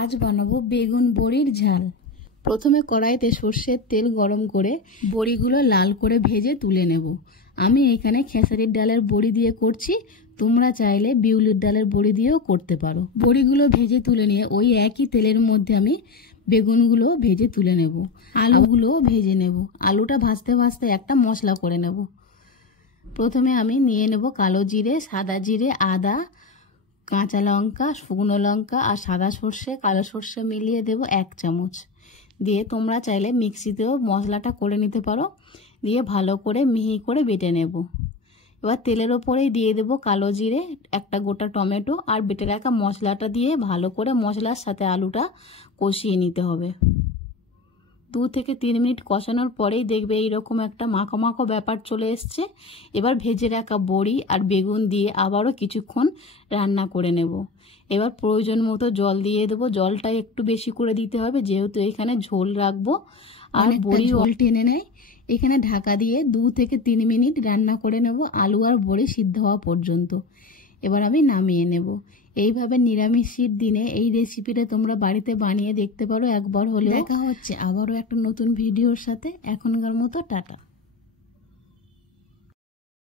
আজ বানাবো বেগুন বড়ির ঝাল। প্রথমে কড়াইতে সর্ষের তেল গরম করে বড়িগুলো লাল করে ভেজে তুলে নেব। আমি এখানে খেসারির ডালের বড়ি দিয়ে করছি, তোমরা চাইলে বিউলির ডালের বড়ি দিয়েও করতে পারো। বড়িগুলো ভেজে তুলে নিয়ে ওই একই তেলের মধ্যে আমি বেগুনগুলো ভেজে তুলে নেব, আলুগুলো ভেজে নেব। আলুটা ভাজতে ভাজতে একটা মশলা করে নেব। প্রথমে আমি নিয়ে নেব কালো জিরে, সাদা জিরে, আদা, কাঁচা লঙ্কা, শুকনো লঙ্কা আর সাদা সর্ষে, কালো সর্ষে মিলিয়ে দেব 1 চামচ। দিয়ে তোমরা চাইলে মিক্সিতেও মশলাটা করে নিতে পারো। দিয়ে ভালো করে মিহি করে বেটে নেব। এবার তেলের ওপরেই দিয়ে দেব কালো জিরে, একটা গোটা টমেটো আর বেটে রাখা মশলাটা দিয়ে ভালো করে মশলার সাথে আলুটা কষিয়ে নিতে হবে। 2 থেকে 3 মিনিট কষানোর পরেই দেখবে এইরকম একটা মাখো মাখো ব্যাপার চলে এসছে। এবার ভেজে রাখা বড়ি আর বেগুন দিয়ে আবারও কিছুক্ষণ রান্না করে নেব। এবার প্রয়োজন মতো জল দিয়ে দেবো। জলটা একটু বেশি করে দিতে হবে, যেহেতু এখানে ঝোল রাখবো আর বড়ি জল টেনে নেয়। এখানে ঢাকা দিয়ে 2 থেকে 3 মিনিট রান্না করে নেব, আলু আর বড়ি সিদ্ধ হওয়া পর্যন্ত। এবার আমি নামিয়ে নেব। এইভাবে নিরামিষের দিনে এই রেসিপিটা তোমরা বাড়িতে বানিয়ে দেখতে পারো একবার হলে। দেখা হচ্ছে আবারও একটা নতুন ভিডিওর সাথে। এখনকার মতো টাটা।